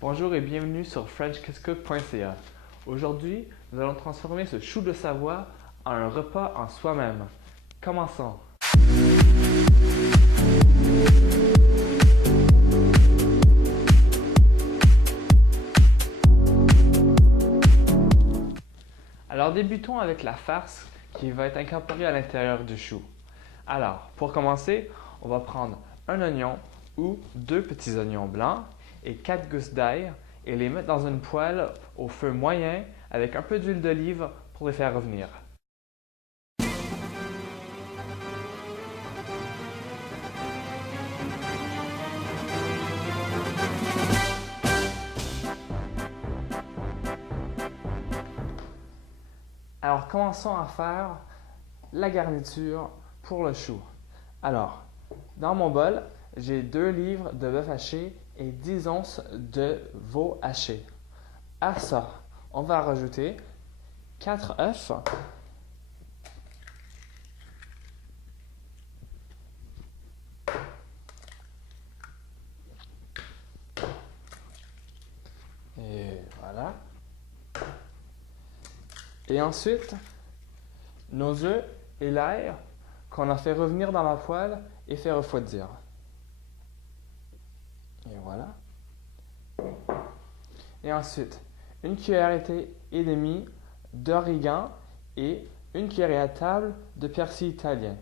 Bonjour et bienvenue sur frenchkisscook.ca. Aujourd'hui, nous allons transformer ce chou de Savoie en un repas en soi-même. Commençons! Alors débutons avec la farce qui va être incorporée à l'intérieur du chou. Alors, pour commencer, on va prendre un oignon ou 2 petits oignons blancs et 4 gousses d'ail et les mettre dans une poêle au feu moyen avec un peu d'huile d'olive pour les faire revenir. Alors commençons à faire la garniture pour le chou. Alors, dans mon bol, j'ai 2 livres de bœuf haché et 10 onces de veau haché. À ça, on va rajouter 4 œufs, et voilà. Et ensuite, nos œufs et l'ail qu'on a fait revenir dans la poêle et fait refroidir. Et voilà. Et ensuite, une cuillère et demie d'origan et une cuillère à table de persil italien.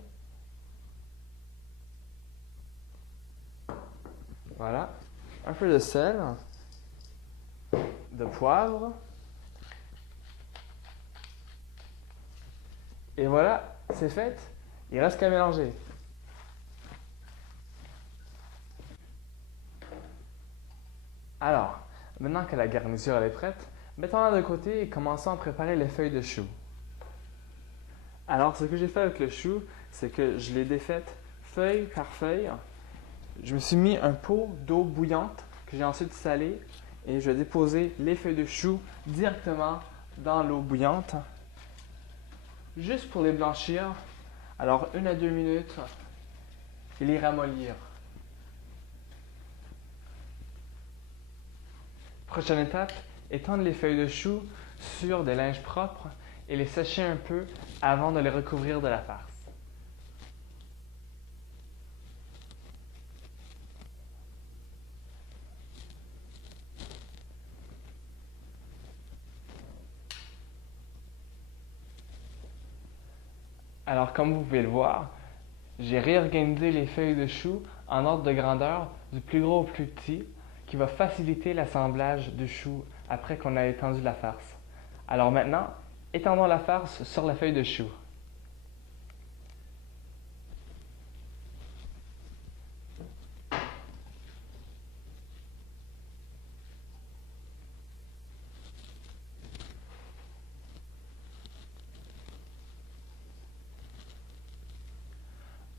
Voilà. Un peu de sel, de poivre. Et voilà, c'est fait. Il reste qu'à mélanger. Alors, maintenant que la garniture est prête, mettons-la de côté et commençons à préparer les feuilles de chou. Alors, ce que j'ai fait avec le chou, c'est que je l'ai défaite feuille par feuille. Je me suis mis un pot d'eau bouillante que j'ai ensuite salée et je vais déposer les feuilles de chou directement dans l'eau bouillante, juste pour les blanchir. Alors, 1 à 2 minutes et les ramollir. Prochaine étape, étendre les feuilles de chou sur des linges propres et les sécher un peu avant de les recouvrir de la farce. Alors, comme vous pouvez le voir, j'ai réorganisé les feuilles de chou en ordre de grandeur du plus gros au plus petit, qui va faciliter l'assemblage du chou après qu'on a étendu la farce. Alors maintenant, étendons la farce sur la feuille de chou.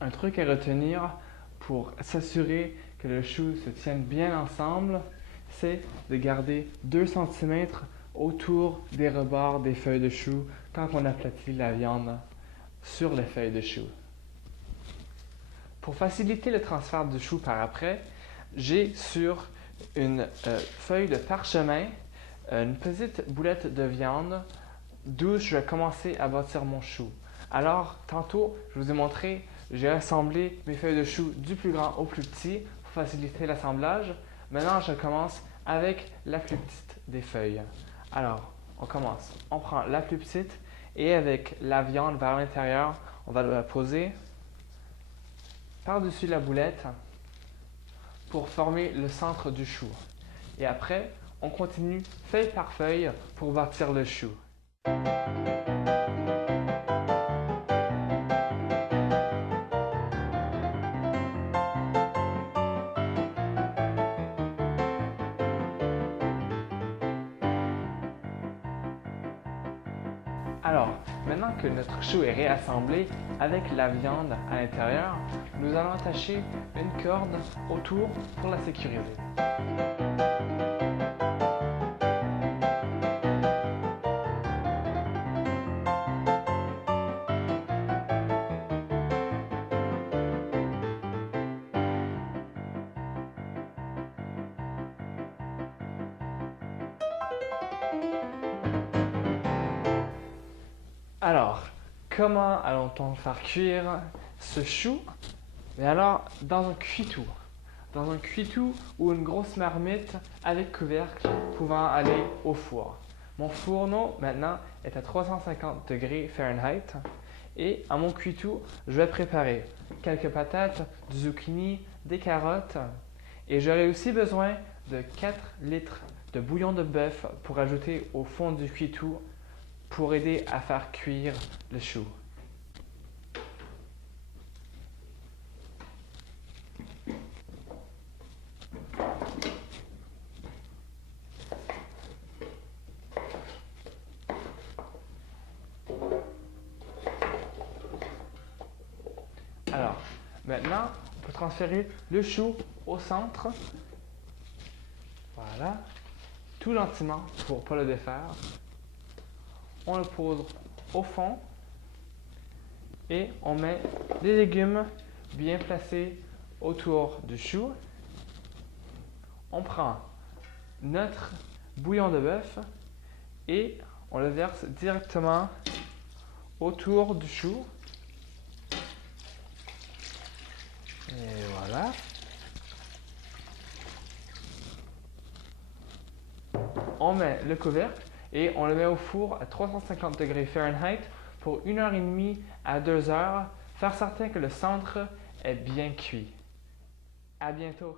Un truc à retenir pour s'assurer que le chou se tienne bien ensemble, c'est de garder 2 cm autour des rebords des feuilles de chou quand on aplatit la viande sur les feuilles de chou. Pour faciliter le transfert du chou par après, j'ai sur une feuille de parchemin une petite boulette de viande d'où je vais commencer à bâtir mon chou. Alors, tantôt, je vous ai montré, j'ai assemblé mes feuilles de chou du plus grand au plus petit pour faciliter l'assemblage. Maintenant, je commence avec la plus petite des feuilles. Alors, on commence. On prend la plus petite et avec la viande vers l'intérieur, on va la poser par-dessus la boulette pour former le centre du chou. Et après, on continue feuille par feuille pour bâtir le chou. Alors, maintenant que notre chou est réassemblé avec la viande à l'intérieur, nous allons attacher une corde autour pour la sécuriser. Alors, comment allons-on faire cuire ce chou? Mais alors, dans un cuitou. Dans un cuitou ou une grosse marmite avec couvercle pouvant aller au four. Mon fourneau maintenant est à 350 degrés Fahrenheit et à mon cuitou, je vais préparer quelques patates, du zucchini, des carottes et j'aurai aussi besoin de 4 litres de bouillon de bœuf pour ajouter au fond du cuitou pour aider à faire cuire le chou. Alors, maintenant, on peut transférer le chou au centre. Voilà. Tout gentiment pour ne pas le défaire. On le pose au fond et on met les légumes bien placés autour du chou. On prend notre bouillon de bœuf et on le verse directement autour du chou. Et voilà. On met le couvercle et on le met au four à 350 degrés Fahrenheit pour 1h30 à 2 heures. Faire certain que le centre est bien cuit. À bientôt!